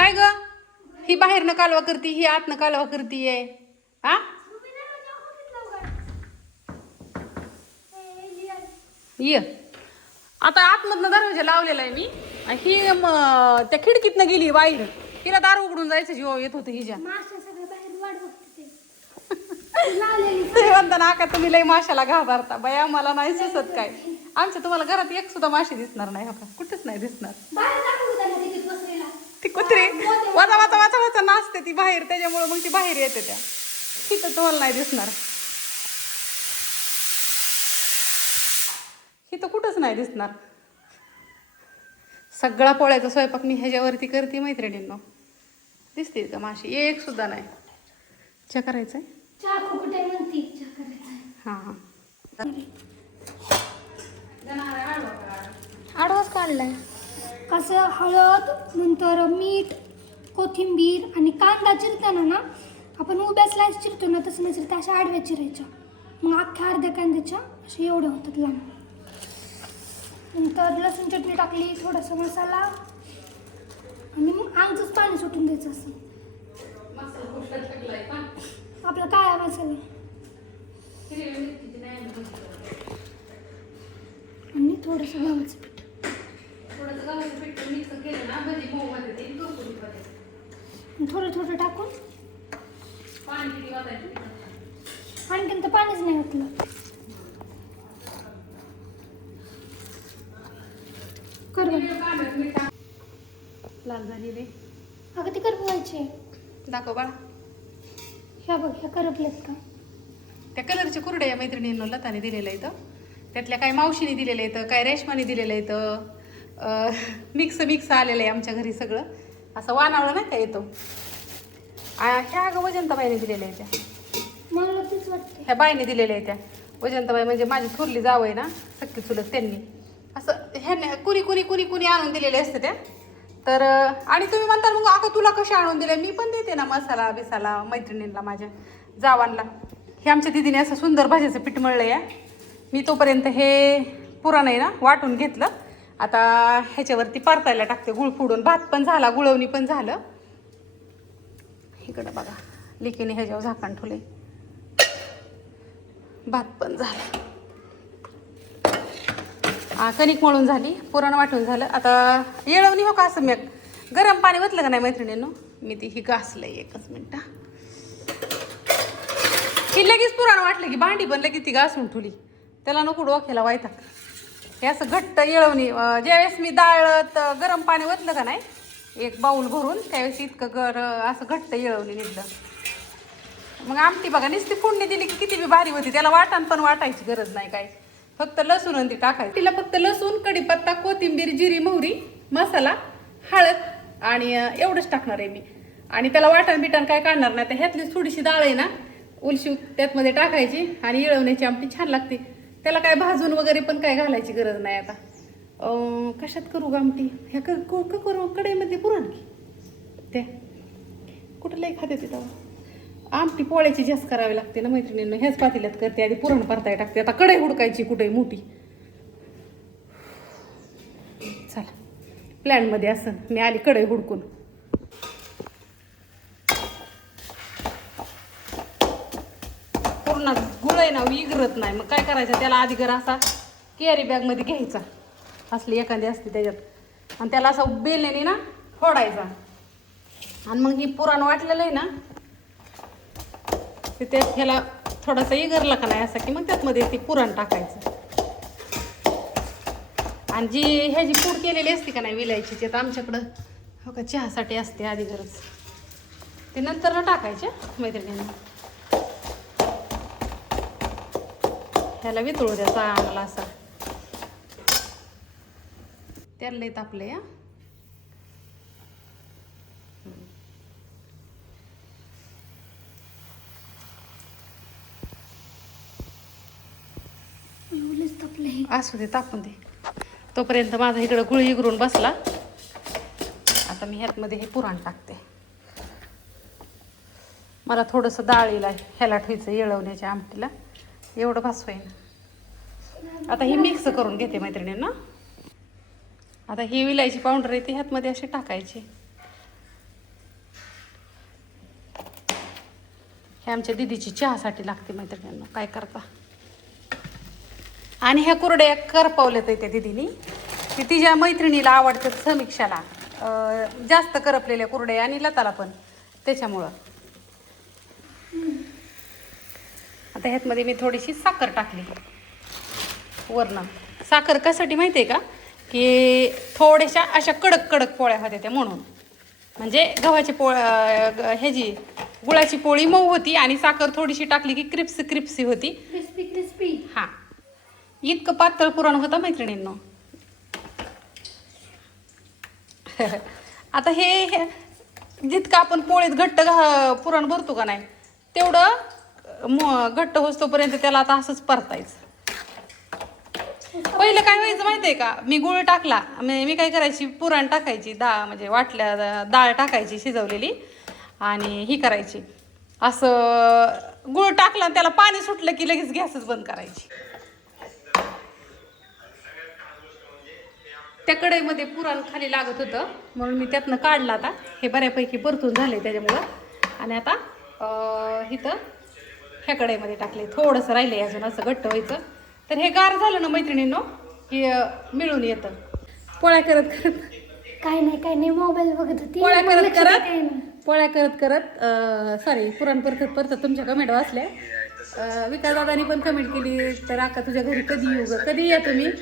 काय ग? ही बाहेरनं कालवा करती, ही आतनं कालवा करतीये. हा ये आता आतमधनं दरवाजा लावलेला आहे मी. ही त्या खिडकीतनं गेली बाहेर. हिला दार उघडून जायचं जीव येत होतं हिच्या. ते म्हणताना आका तुम्ही लई माशाला घाबरता बया, मला नाही सुचत काय. आमच्या तुम्हाला घरात एक सुद्धा माशी दिसणार नाही. हो कुठेच नाही दिसणार. ती कुत्री वाचा वाचा वाचा वाचा नाचते ती बाहेर, त्याच्यामुळे मग ती बाहेर येते. त्या तिथं तुम्हाला नाही दिसणार. ही तर कुठंच नाही दिसणार. सगळा पोळ्याचा स्वयंपाक मी ह्याच्यावरती करते मैत्रिणींनो. दिसते का माशी? एक सुद्धा नाही. चहा करायचंय. हा हा आडवाच काढलाय. कसं हळद, नंतर मीठ, कोथिंबीर आणि कांदा चिरताना ना आपण उभ्या स्लाइस चिरतो ना, तसं नसेल तर अशा आडव्या चिरायच्या. मग अख्ख्या अर्ध्या कांद्याच्या असे एवढे होतात लांब. नंतर लसूण चटणी टाकली, थोडासा मसाला, आणि मग आमचंच पाणी सुटून द्यायचं. असं आपला काळा मसाला आणि थोडंसं गव्हाचं पीठ. थोडं थोडं टाकून आणखीन तर पाणीच नाही घातलं. लाल झालेली. अगं ती करपवायची. दाखव बाळा. ह्या बघ, ह्या करपल्यात का? त्या कलरच्या कुरड्या या मैत्रिणींना लताने दिलेलं इथं. त्यातल्या काय मावशीने दिलेलं इथं, काय रेशमाने दिलेलं इथं. मिक्स आलेलं आहे आमच्या घरी सगळं. असं वानावळं नाही का येतो. ह्या अगं वजंताबाईने दिलेल्या आहे त्या. मला तेच वाटतं. ह्या बाईने दिलेल्या आहे त्या. वजंताबाई म्हणजे माझी थोरली जावं आहे ना, सख्खी चुलत, त्यांनी असं ह्याने कुणी आणून दिलेले असते त्या. तर आणि तुम्ही म्हणता मग आता तुला कशा आणून दिल्या? मी पण देते ना मसाला बिसाला मैत्रिणींना, माझ्या जावांना. हे आमच्या दिदीने असं सुंदर भाजीचं पीठ मळलं या. मी तोपर्यंत हे पुरण आहे ना वाटून घेतलं. आता ह्याच्यावरती परतायला टाकते गुळ फोडून. भात पण झाला, गुळवणी पण झालं. इकडं बघा लिकीने ह्याच्यावर झाकण ठेवले. भात पण झाला. कणिक मळून झाली, पुरण वाटून झालं. आता येळवणी हो का असं मी गरम पाणी ओतलं का नाही मैत्रिणींनो, मी ती ही घासलंय. एकच मिनटं. ही लगेच पुरण वाटलं की भांडी पण लगेच ती घासून ठेवली. त्याला नको डोक्याला वायताक. हे असं घट्ट येळवणी. ज्यावेळेस मी डाळत गरम पाणी ओतलं का नाही एक बाऊल भरून, त्यावेळेस इतकं असं घट्ट येळवणी निघलं. मग आमटी बघा नुसती फोडणी दिली की किती बी भारी होती. त्याला वाटण पण वाटायची गरज नाही काय. फक्त लसूण आणि ती टाकायची. तिला फक्त लसूण, कढीपत्ता, कोथिंबीर, जिरी, मोहरी, मसाला, हळद आणि एवढंच टाकणार आहे मी. आणि त्याला वाटण बिटण काय काढणार नाही. तर ह्यातली थोडीशी डाळ आहे ना उलशी, त्यातमध्ये टाकायची आणि येळवण्याची आमटी छान लागते. त्याला काय भाजून वगैरे पण काय घालायची गरज नाही. आता कशात करू ग आमटी? ह्या करू कढईमध्ये पुरण की त्या कुठं लई खाते तिथं. आमटी पोळ्याची जास्त करावी लागते ना मैत्रिणींना. ह्याच पातेल्यात करते. आधी पुरण परताय टाकते. आता कढई हुडकायची कुठे मोठी. चला प्लॅनमध्ये असं मी आली कढई हुडकून. पूर्ण गुळ आहे ना विगरत नाही. मग काय करायचं त्याला आधी घर असा कॅरी बॅगमध्ये घ्यायचा. असली एखादी असते त्याच्यात. आणि त्याला असं बेलने ना फोडायचा. आणि मग ही पुरण वाटलेलं आहे ना ते त्यात ह्याला थोडासा इगरला का नाही असा की मग त्यातमध्ये ते पुरण टाकायचं. आणि जी ह्याची पूड केलेली असते का नाही विलायची, ते तर आमच्याकडं हो का चहासाठी असते आधी गरज. ते नंतर ना टाकायचे मैत्रिणींना. ह्याला वितळू द्या चांगला असा. त्याला लई तापलं या. असू दे तापून दे. तोपर्यंत माझा इकडं गुळ इगरून बसला. आता मी ह्यातमध्ये हे पुरण टाकते. मला थोडंसं डाळीला ह्याला ठेवायचं येळवण्याच्या आमटीला. एवढं भास होईन. आता ही मिक्स करून घेते मैत्रिणींना. आता ही विलायची पावडर आहे ती ह्यातमध्ये अशी टाकायची. हे आमच्या दीदीची चहासाठी लागते मैत्रिणींनो, काय करता. आणि ह्या कुरड्या करपवल्यात त्या दीदीनी, की तिच्या मैत्रिणीला आवडतात समीक्षाला जास्त करपलेल्या कुरड्या आणि लताला पण, त्याच्यामुळं. आता ह्यातमध्ये मी थोडीशी साखर टाकली वरनं. साखर कशासाठी माहिती आहे का, की थोड्याशा अशा कडक कडक पोळ्या होत्या त्या म्हणून. म्हणजे गव्हाची ह्याची गुळाची पोळी मऊ होती आणि साखर थोडीशी टाकली की क्रिप्सी होती. Crispy crispy. हां, इतकं पातळ पुरण होतं मैत्रिणींनो. आता हे जितकं आपण पोळीत घट्ट पुरण भरतो का नाही, तेवढं घट्ट होतोपर्यंत त्याला आता असंच परतायचं. पहिलं काय व्हायचं माहिती आहे का, मी गुळ टाकला, मी काय करायची, पुरण टाकायची, म्हणजे वाटल्या डाळ टाकायची शिजवलेली आणि ही करायची, असं गुळ टाकला त्याला पाणी सुटलं की लगेच गॅसच बंद करायची. त्या कढईमध्ये पुरण खाली लागत होतं म्हणून मी त्यातनं काढलं. आता हे बऱ्यापैकी परतून झाले त्याच्यामुळं. आणि आता इथं ह्या कढईमध्ये टाकले, थोडंसं राहिले अजून असं घट्ट व्हायचं. तर हे गार झालं ना मैत्रिणींनो की मिळून येतं. पोळ्या करत करत काय नाही मोबाईल बघत होती. पोळ्या करत करत सॉरी पुरण परत तुमच्या कमेंट वाचल्या. विकास दादानी पण कमेंट केली, तर आका तुझ्या घरी कधी येऊ ग, कधी या तुम्ही.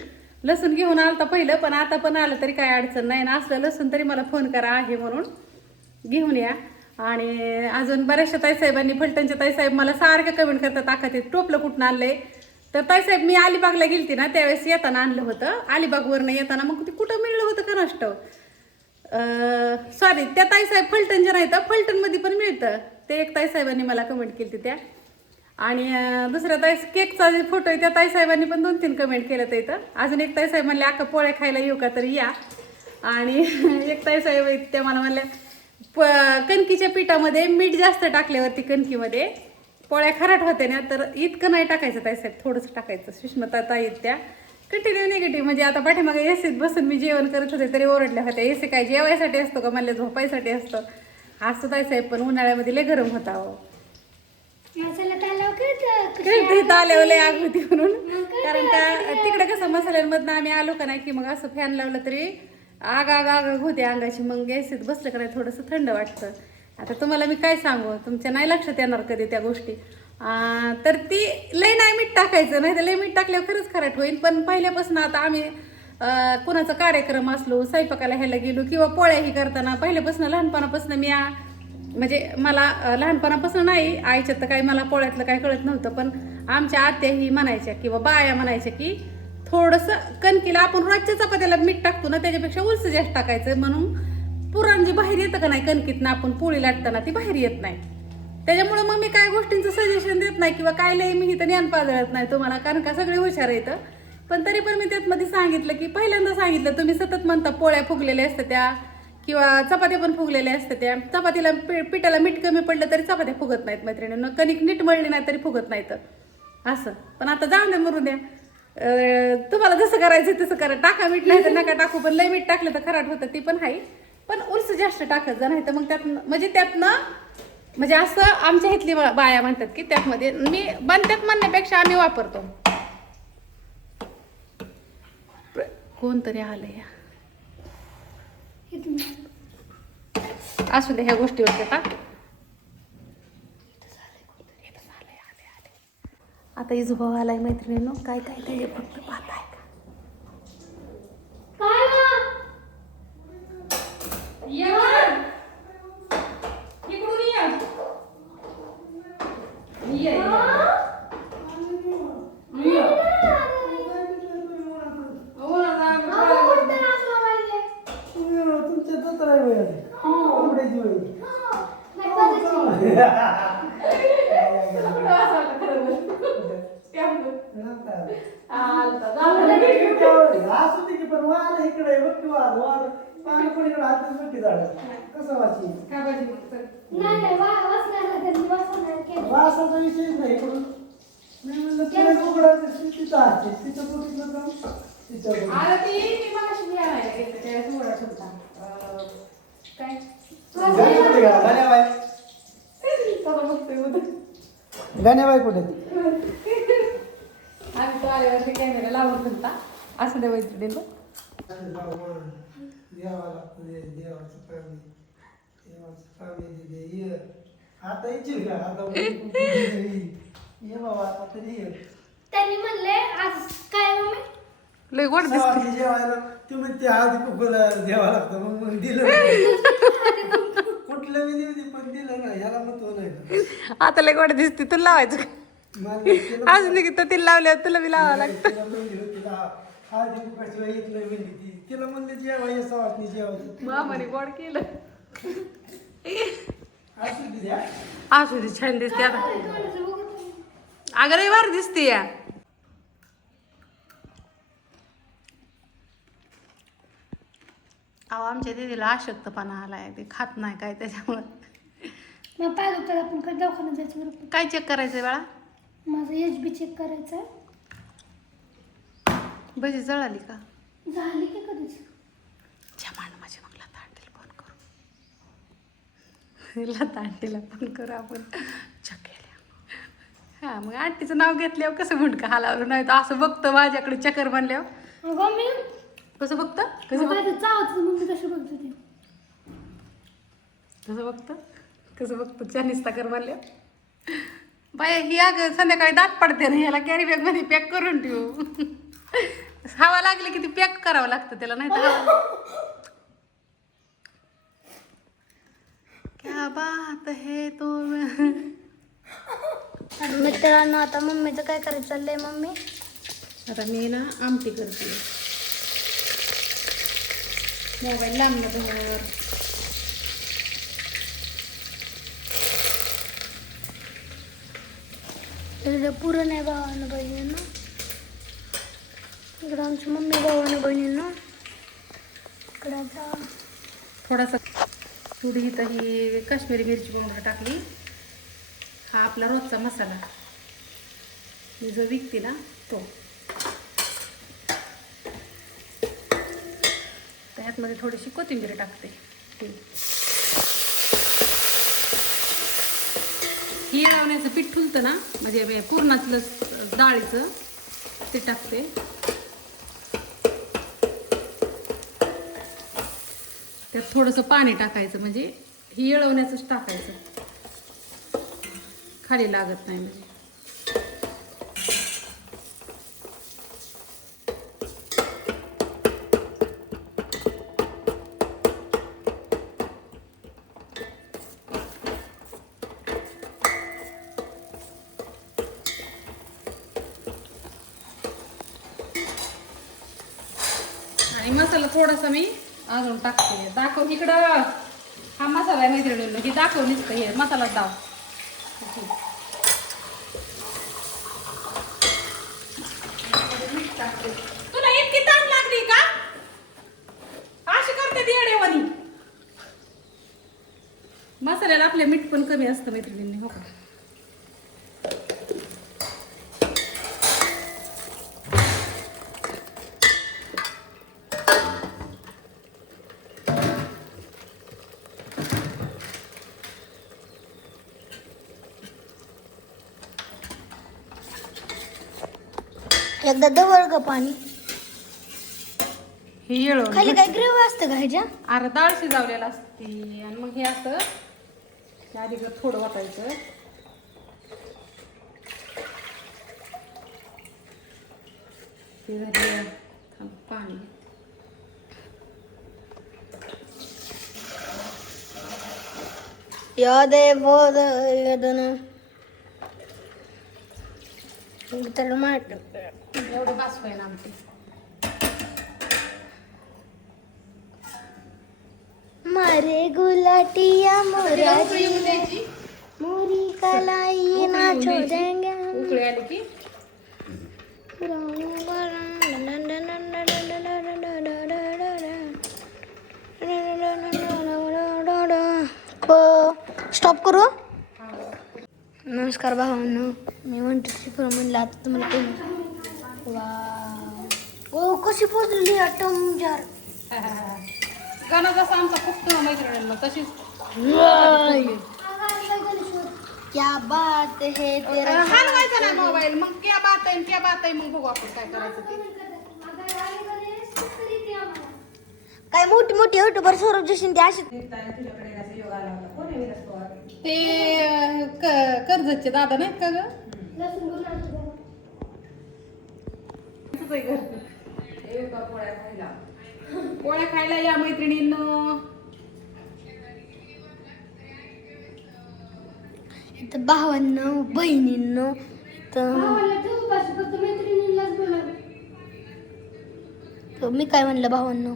लसूण घेऊन आलता पहिलं, पण आता पण आलं तरी काय अडचण नाही ना, असलं लसूण तरी मला फोन करा आहे म्हणून घेऊन या. आणि अजून बऱ्याचशा ताईसाहेबांनी, फलटणच्या ताईसाहेब मला सारखं कमेंट करतात, आका ते टोपलं कुठून आणलंय. तर ताईसाहेब मी अलिबागला गेलती ना, त्यावेळेस येताना आणलं होतं, अलिबागवरनं येताना. मग ते कुठं मिळलं होतं का नष्ट, सॉरी त्या ताईसाहेब फलटणच्या नाही तर फलटणमध्ये पण मिळतं. ते एक ताईसाहेबांनी मला कमेंट केली त्या. आणि दुसऱ्या केकचा जे फोटो आहे त्या ताईसाहेबांनी पण 2-3 कमेंट केलं इथं. अजून एक ताईसाहेब म्हणले आका पोळ्या खायला येऊ का, तर या. आणि एक ताईसाहेब आहेत त्या मला म्हणल्या कणकीच्या पिठामध्ये मीठ जास्त टाकल्यावरती कणकीमध्ये पोळ्या खराट होते ना, तर इतकं नाही टाकायचं ताईसाहेब, थोडंसं टाकायचं. सुष्मता ताई त्या कंटिन्यू निगेटिव्ह, म्हणजे आता पाठीमागे एसीत बसून मी जेवण करत होते तरी ओरडल्या होत्या, एसी काय जेवायसाठी असतो का, म्हणले झोपायसाठी असतं. असं ताईसाहेब पण उन्हाळ्यामध्ये लय गरम होता हो. इथं आल्यावर लय आग होती म्हणून. कारण का तिकडे कसं मसाल्यांमधनं आम्ही आलो का नाही की मग असं फॅन लावलं तरी आग आग आग होते अंगाची. मग एसीत बसलं का नाही थोडंसं थंड वाटतं. आता तुम्हाला मी काय सांगू, तुमच्या नाही लक्षात येणार कधी त्या गोष्टी. तर ती लय नाही मीठ टाकायचं, नाही तर लय मीठ टाकल्यावर खरंच खराट होईल. पण पहिल्यापासून आता आम्ही कुणाचा कार्यक्रम असलो, स्वयंपाकाला ह्याला गेलो किंवा पोळ्याही करताना पहिल्यापासून लहानपणापासून मी म्हणजे मला लहानपणापासून नाही, आईच्यात तर काही मला पोळ्यातलं काही कळत नव्हतं, पण आमच्या आत्याही म्हणायच्या किंवा बाया म्हणायच्या की थोडंसं कणकीला आपण रोजच्या चपात्याला मीठ टाकतो ना, त्याच्यापेक्षा उलस जास्त टाकायचं, म्हणून पुरण जी बाहेर येतं का नाही कणकीतनं आपण पोळी लाटताना ती बाहेर येत नाही. त्याच्यामुळे मग मी काय गोष्टींचं सजेशन देत नाही किंवा काय लई मी इथं ज्ञान पाजळत नाही तुम्हाला, कारण का सगळे हुशार येतं. पण तरी पण मी त्यातमध्ये सांगितलं की पहिल्यांदा सांगितलं, तुम्ही सतत म्हणता पोळ्या फुगलेल्या असतात त्या किंवा चपात्या पण फुगलेल्या असतात त्या. चपातीला पिठाला मीठ कमी पडलं तरी चपात्या फुगत नाहीत मैत्रिणींनो, कणिक नीट मळली नाही तरी फुगत नाहीत असं. पण आता जाऊन द्या, मरून द्या, तुम्हाला जसं करायचं तसं करा. टाका मीठ नाही तर नका टाकू, पण लय मीठ टाकलं तर खराट होतं ती पण आहे. पण उलस जास्त टाकत जा, नाही तर मग त्यातनं म्हणजे असं आमच्या इथली बाया म्हणतात की त्यामध्ये मी बनत्यात म्हणण्यापेक्षा आम्ही वापरतो. कोणतरी आलंय, असू दे ह्या गोष्टीवर का. आता इजूभाऊ आलाय मैत्रिणींनो, काय काय काय फक्त पाहताय का. गाण्याबाई कुठे आम्ही तो आल्यावरती कॅमेरा लावून होता असं दे मैत्रिणीला. आता इच्छिल का आता ये बाबा आता तरी ये. त्यांनी म्हणले आज काय मम्मी लय गोड दिसते. सवारी जेवायला तुम्ही ते आधी कुकला द्यावं लागतं मग दिलं कुठलं मी देऊ पण दिलं ना ह्याला महत्व नाही का? आता लय गोड दिसते तुला लावायचं का? मला तिला अजून की तिला लावल्यावर तुला बी लावावं लागतं. तिला म्हणली होती, तिला आधी कुकाशिवाय येत नाही म्हणली ती. तिला म्हणले जेवा ये सवासनी जेवायचं मामाने गोड केलं. असू दे द्या. असू दे छान दिसते आता. अगं लय भारी दिसते या. अहो आमच्या दीदीला अशक्तपणा आलाय ते खात नाही काय त्याच्यामुळं. मग पाय दुखतात आपण काय दवाखान्यात जायचं बरोबर. काय चेक करायचंय बाळा? माझं HB चेक करायचं आहे. भजी जळाली का? झाली की कधीच. छान माझ्या मग लता आंटीला फोन करू. लता आंटीला फोन करू आपण चकेल्या. हा मग आंटीचं नाव घेतल्यावर कसं मुंडकं हालावर नाही तर असं बघतं माझ्याकडे चक्कर बनल्यावर. अगं मी कसं बघतं कसं काय ते चावायचं मम्मी कशी बघत होती. कसं बघतं कसं बघतं चायनीज ताकर बनल्यावर. बाय ही अगं संध्याकाळी दात पडते ना ह्याला कॅरी बॅग मध्ये पॅक करून ठेवू. हवा लागली की ती पॅक करावं लागतं त्याला नाही तर क्या बात है तो. मित्रांनो आता मम्मीचं काय करायचं चाललंय मम्मी. आता मी ना आमटी करते. मोबाईल लांबलं धर. इकडे पुरण आहे भावानं बहिणींना. इकडं आमची मम्मी भावानं बहिणींना. इकडं आता थोडासा थोडी इथं ही काश्मीरी मिरची पावडर टाकली. हा आपला रोजचा मसाला मी जो विकते ना तो. त्यातमध्ये थोडीशी कोथिंबीर टाकते. ही येळवण्याचं पीठ ठुलतं ना म्हणजे पुरणातलं डाळीचं ते टाकते. त्यात थोडंसं पाणी टाकायचं म्हणजे ही येळवण्याचंच टाकायचं खाली लागत नाही म्हणजे. आणि मसाला थोडासा मी अजून टाकते. दाखव इकडं. हा मसाला आहे मैत्रिणींना की दाखव नुसतं हे मसाला दाव. तुला इतकी ताण लागली का? अशी करते ती येडेवानी. मसाल्याला आपल्या मीठ पण कमी असतं मैत्रिणींनी हो का. एकदा दवळ ग पाणी. हे येळवण खाली काय ग्रेव्ही असतं का ह्याच्या. अरे डाळ शिजवलेला असते आणि मग हे असं हे आधी थोडं वाटायचं. ते झाले थांब पाणी. याद आहे बहुत वेदना. तर माट एवढं बास होईल आमची. मारे गुलाटिया मोराजी मोरी कलाई ना छोड़ेंगे. उकळी आली की स्टॉप करू. नमस्कार भावांनो. मी म्हणते श्रीपुर म्हणलं आता तुम्हाला काही वा ओ कशी पोचलेली अटम जार. गाणं जसं आमचा खूप मैत्रिणींना तशीच क्या बात है तेरा हलवायचा ना मोबाईल मग क्या बात आहे मग बघू आपण काय करायचं ते काय मोठी मोठी युट्यूबर सौरभ जोशी ते अशी ते कर्जतचे दादा नाहीत का ग पोळ्या खायला या मैत्रिणींनो इथं भावांनो बहिणींनो तर मी काय म्हणलं भावांनो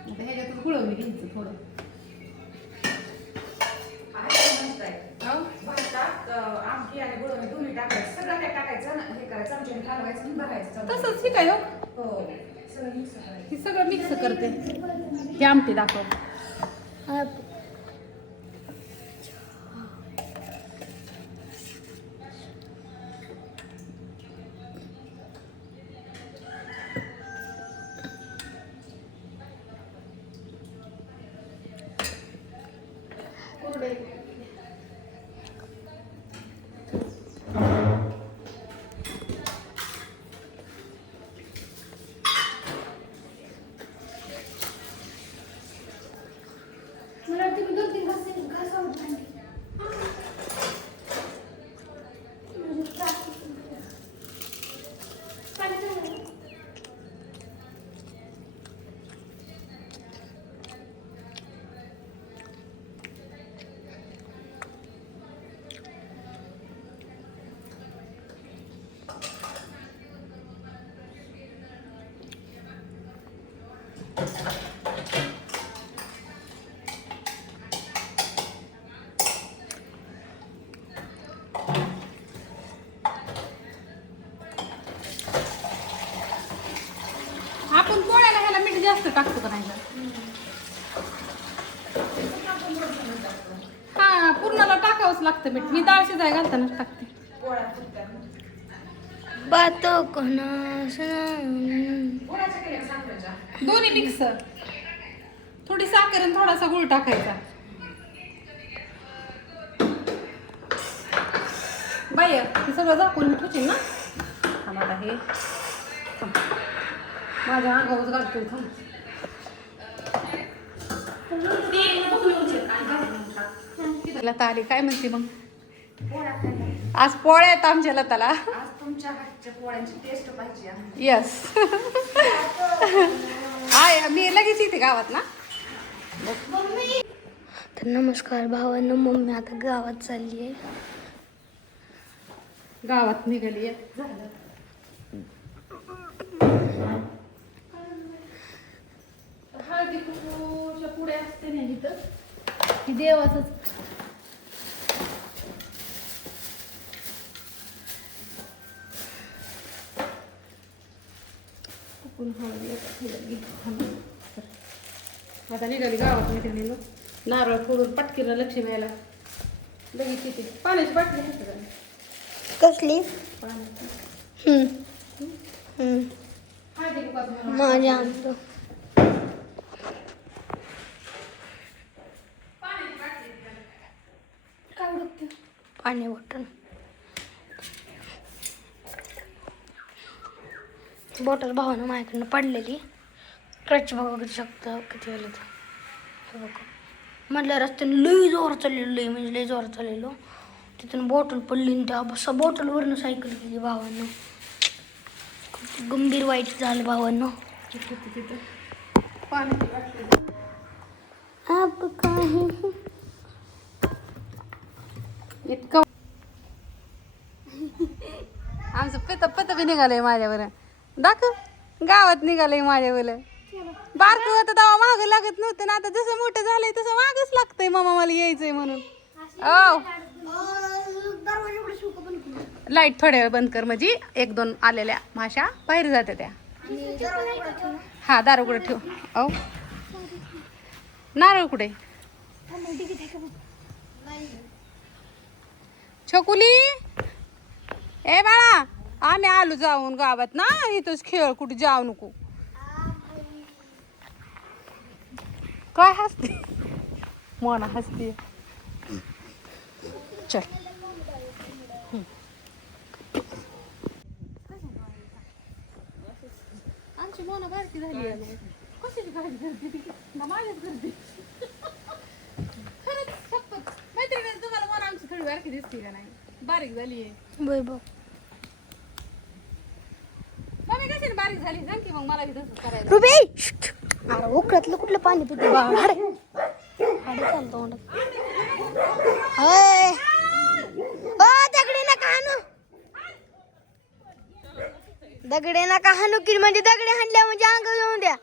आता ह्याच्यातच गुळवणी घ्यायचं थोडं तसंच ठीक आहे ही सगळं मिक्स करते हे आमटी दाखव आपण पोळ्याला ह्याला मीठ जास्त टाकतो का नाही हा पूर्णाला टाकावंच लागतं मीठ मी डाळ शिजाय घालतानाच टाकते बातो कोणा दोन्ही मिक्स थोडी साखर आणि थोडासा गुळ टाकायचा बाई हे सगळं झाकून मी ठेवशील ना आम्हाला हे माझ्या अंगावर घालतो लता आली काय म्हणते मग आज पोळ्या आहेत आमच्या लताला आज तुमच्या हातच्या पोळ्यांची टेस्ट पाहिजे यस आहे मी लगेच येते गावात ना तर नमस्कार भावांनो मम्मी आता गावात चालली आहे गावात निघाली झालं हळदी कुंकूच्या पुढे असते ना इथं ही देवाचंच आता निघाली गावात मैत्रिणी नारळ फोडून पटकीला लक्ष्मी यायला लगेच येते पाण्याची बाटली आहे का कसली पाण्याची हळदी कुंकवाचं मला माझ्या आणतो पाणी बॉटल बॉटल भावानं माझ्याकडनं पडलेली क्रच बघू शकता किती वेळ हे बघा म्हटलं रस्त्याने लई जोर चाललेलो लई म्हणजे लई जोर चाललेलो तिथून बॉटल पडली आणि त्या बसा बॉटलवरनं सायकल केली भावानं खूप गंभीर वाईट झालं भावानं पाण्याची बाटली आप काही इतकं आमचं पत बी निघालंय माझ्यावर दाखव गावात निघालंय माझ्यावर बारकं होतं तेव्हा मागं लागत नव्हतं ना आता जसं मोठं झालंय तसं मागच लागतंय मामा मला यायचंय म्हणून ओ लाईट थोड्या वेळ बंद कर म्हणजे एक दोन आलेल्या माशा बाहेर जात्या त्या हा दार उघडं ठेव ओ नारळ कुठे छकुली ए बाळा आम्ही आलो जाऊन गावात ना इथंच खेळ कुठे जाऊ नको काय हसते मोना हसते. चल आमची मोना बारकी झाली आहे मग. कशाची काळजी करते ती ना माझ्याच करते. खरंच शपथ मैत्रिणी तुम्हाला मोना आमची थोडी बारकी दिसते का नाही? बारीक झाली आहे. वैभव मम्मी कशाने बारीक झाली सांग की मग मला बी तसंच करायचं. रुबी अरे उकळतलं कुठलं पाणी पिते अरे चालतो तोंडात. होय ओ दगडे नका हाणू, दगडे नका हाणू की म्हणजे दगडे हाणल्या म्हणजे अंग येऊन द्या.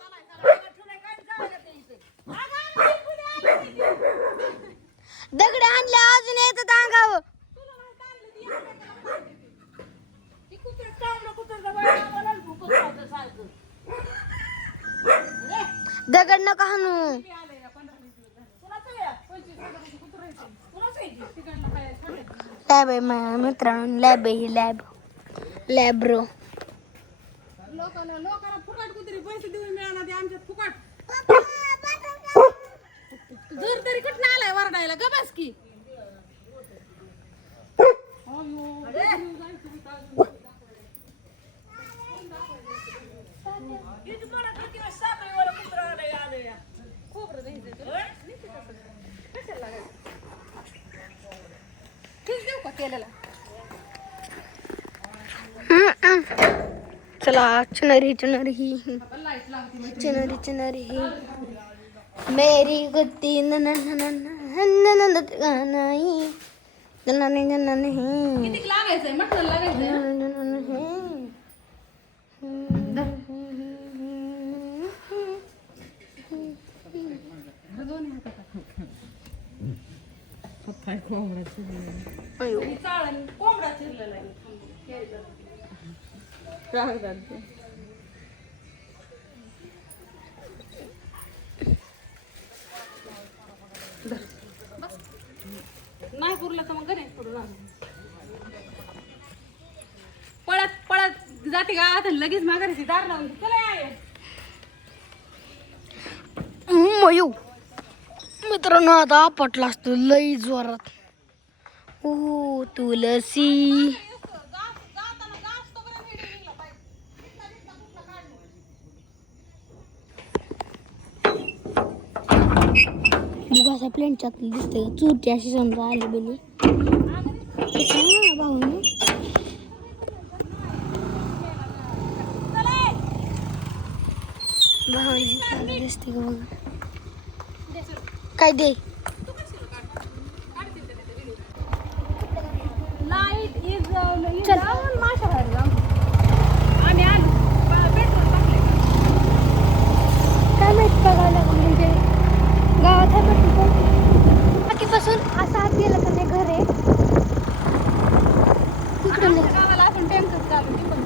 दगडे हाणल्या अजून येतात अंगावर. दगड नका हाणू. लॅब आहे मित्रांनो, लॅब आहे ही लॅब लॅब्रो. लोकांना फुकट कुत्री पैसे देऊन मिळाला ते आमच्यात फुकट. जर तरी कुठं आलाय वरडायला ग बस की. चला चुनरी चुनरी चुनरी चुनरी मेरी गति किती लागायचंय म्हटलं लागायचंय. कोंबडा चिरलेला नाही पुरलं तर मग घरी पुरलं. पळत पळत जाते गावात आणि लगेच माघारी दार लावून चला मयू. मित्रांनो आता आपटला असतो लई जोरात. ओ तुलसी बुगाच्या प्लेनच्यात दिसते चुरटी अशी समजा आली बेली भाऊ. भाऊ दिसते का बघा काय दे. लाईट इज माशा बाहेर आम्ही आलो पेट्रोल टाकले काय माहित बघायला म्हणजे गावात आहे पेट्रोल बाकीपासून असा हात गेला का नाही घर आहे तिकडून आमच्या गावाला आपण टँकर चालू ती पण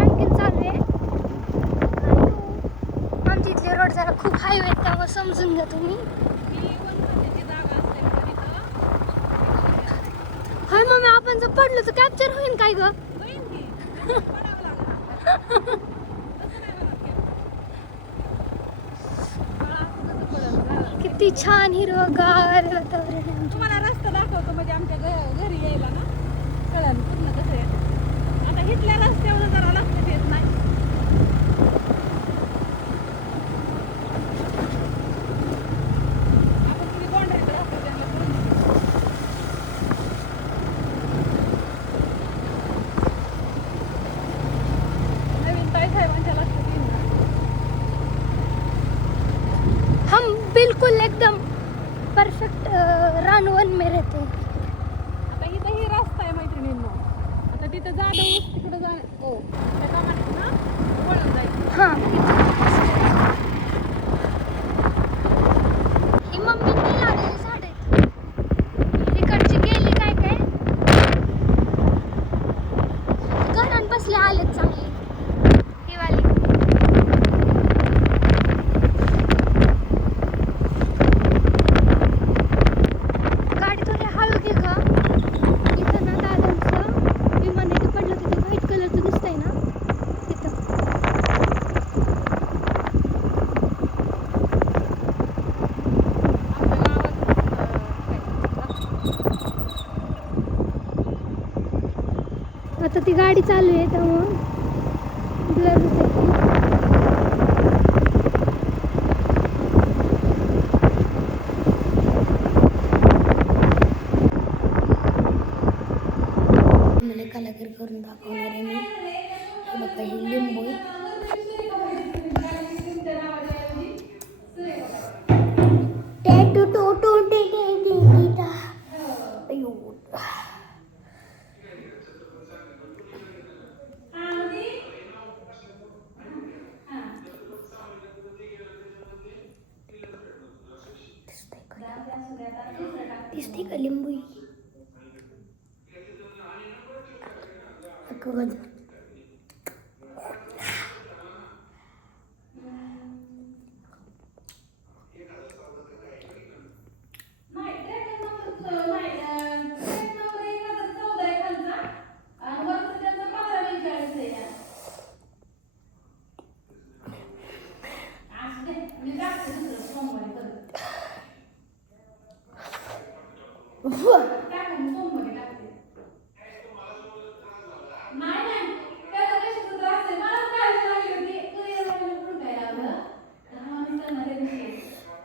आणखीन चालू आहे. आमच्या इथले रोड जरा खूप हायवे आहेत त्यामुळे समजून घ्या तुम्ही. हाय मम्मी आपण जर पडलो तर कॅप्चर होईल काय ग. किती छान हिरवगार वातावरण आहे आमच्या. तुम्हाला रस्ता दाखवतो म्हणजे आमच्या घरी यायला ना कळलं पूर्ण कसं आहे. आता इथल्या रस्त्यावर जरा लक्षात येत नाही. आपण किती बोंडायचं राहतो त्यांना कळून. नवीन ताई साहेबांच्या लक्षात येईल ना. हम बिल्कुल एकदम परफेक्ट रानवन में रहते हैं. आता इथं ही रस्ता आहे मैत्रिणींनो. आता तिथं जाणं तिकडं जाणं ओ त्या कामाने ना वळून जायचं. हां ही मम्मीने लावलेली झाड आहेत इकडची गेली काय काय घरात बसले आलेत चांगली ही वाली. गाडी थोडी हळू घे का. इथं ना दादांचं विमान इथं पडलं तिथे व्हाईट कलरचं दिसतंय ना आता ती गाडी चालू आहे त्यामुळं ब्लर होते. मला कलाकारी करून दाखवणार आहे मी. हे बघा ही लिंबू आहे. दिसते का लिंबू?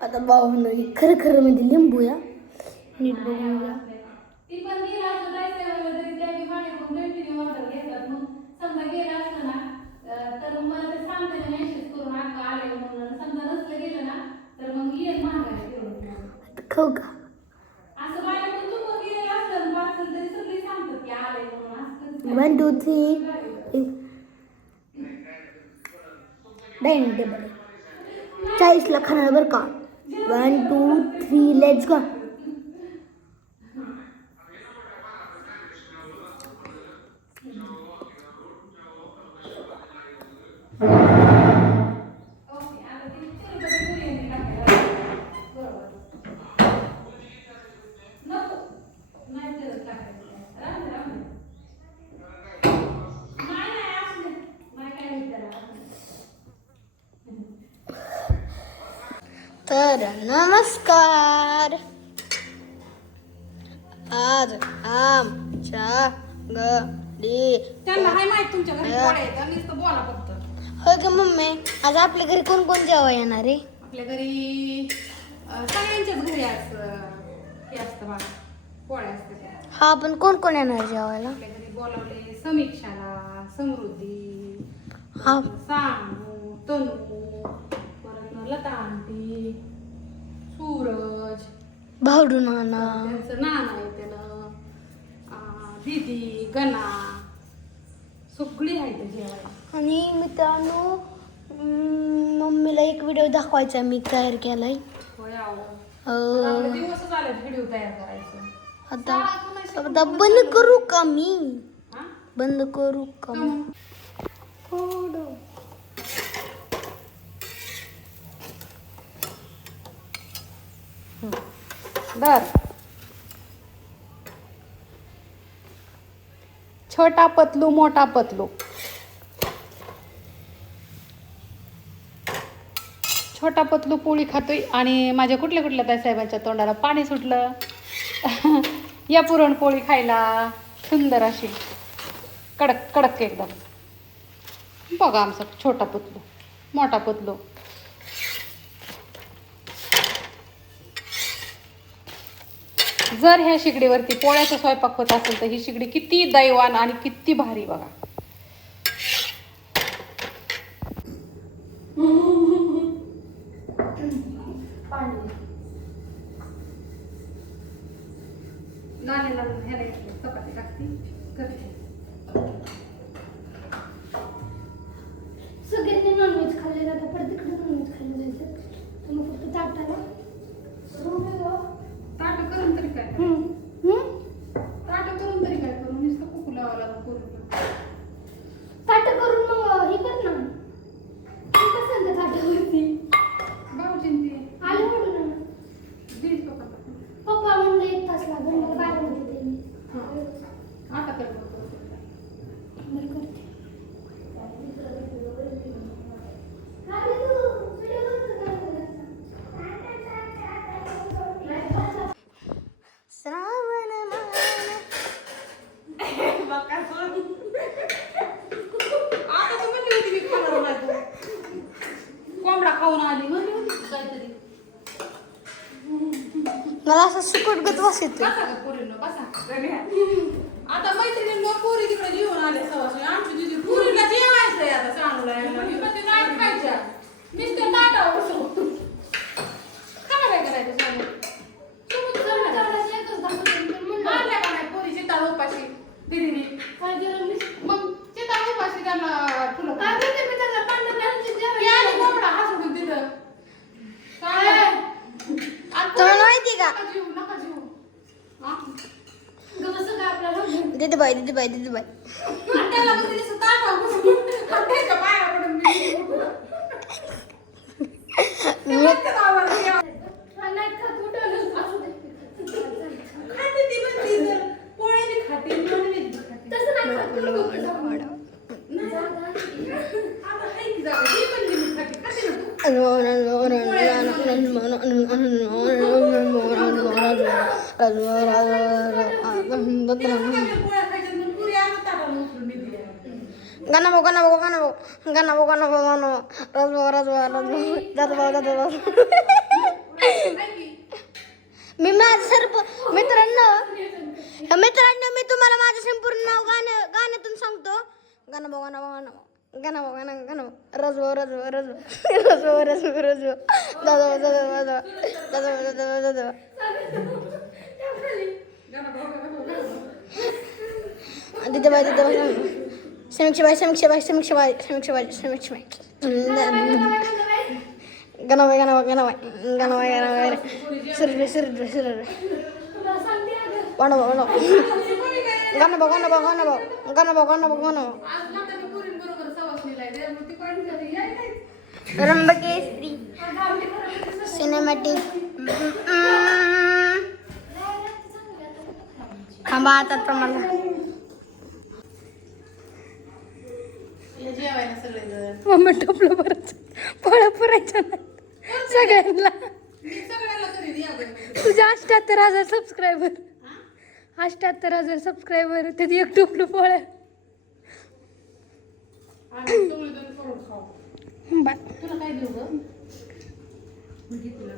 आता भाऊ खरं खरं म्हणजे लिंबू या नीट बघून घ्या. खाऊ का? 1 2 3 डायनिंग टेबल 40ला खाणार बरं का. 1 2 3 लेट्स गो. तर नमस्कार. आज आमच्या घरी त्यांना हाय माहित तुमच्या घरी पोळ्या आहेत आणि नुसतं बोला फक्त. होय का मम्मी? आज आपल्या घरी कोण कोण जेव्हा येणार आहे? आपल्या घरी सगळ्यांच्याच घरी आज हे असतं बघा, पोळ्या असतात त्या. हा, पण कोण कोण येणार जेवायला? आपल्या घरी बोलावले समीक्षाला, समृद्धी, हा. सानू, तनू, परत लता आंटी, सूरज, भावडू नाना, त्यांचं नाना आहे त्यानं, दीदी, गणा, सगळी आहे ते जेवायला. आणि मित्रांनो मम्मीला एक व्हिडिओ दाखवायचा मी तयार केलाय. होय आवं. दिवसच आले व्हिडिओ तयार करायचं. आता बंद करू का मी? हा? बंद करू का? थोडं दर छोटा पतलू मोठा पतलू. छोटा पतलू पोळी खातोय आणि माझ्या कुठल्या कुठल्या ताईसाहेबांच्या तोंडाला पाणी सुटलं. या पुरणपोळी खायला सुंदर अशी कडक कडक एकदम. बघा आमचा छोटा पतलू मोठा पतलू. जर ह्या शिगडीवरती पोळ्याचा स्वयंपाक होत असेल तर ही शिगडी किती दैवान आणि किती भारी बघा. चपाती टाकते करते. सगळ्यांनी नॉनव्हेज खाल्ले जातं, परत तिकडे नॉनव्हेज खाल्लं जायचं. तर मग फक्त ताटाला ताट करून तरी काय ताट करून तरी काय करू नुसतं कुकू लावावं लागलं. ताट करून मग हे कर ना. तू कसं ताटावरती भाऊजीन ते आले म्हणून ना. दीड पप्पा पप्पा म्हणलं 1 तास लागेल. मला काय म्हणते ते मी आता कर बरं करते. सुकटगत वास येतो. बसा गं पोरींनो, बसा. आता मैत्रिणींना पोरी तिकडे जेवण आले सवासणी. आमची दिदी पोरीला जेवायचंय आता सांगूला मी म्हणते नाही खायच्या नुसतं ताटावर बसू. काय करायचं सांगू? मारल्या का नाही पोरी चिता उपाशी दिदीने? मग चिता उपाशी त्यांना फुलं कोंबडा हा सोडून तिथं काय तुम्हाला माहिती का नका जीव नका जीव हा? दिदीबाई त्याला मग तिचं ताटावर बसून त्याच्या पाया पडून मी खाते ती म्हणती तर पोळ्याने खाते नॉनव्हेज खाते. आता काही की जागा ती म्हणली मी खाते खाते ना तू? पोळ्या खायच्यात मग पुरी आणून ताटाला उचलून देते. मी माझं मित्रांनो मी तुम्हाला माझं संपूर्ण नाव गाण्यातून सांगतो. समीक्षाबाई रंबकेश्री सिनेमॅटिक थांबा आता तुम्हाला जेवायला सगळेजण मम्मी टोपलं बरंच फळं पुरायचं नाही सगळ्यांना. मी सगळ्याला करीन या गं. तुझ्या 78,000 सबस्क्रायबर 78,000 सबस्क्रायबर त्यात एक टोपलं फळ. आम्ही सगळेजण करून खाऊ. बाय. तुला काय देऊ गं? मी घेतलं.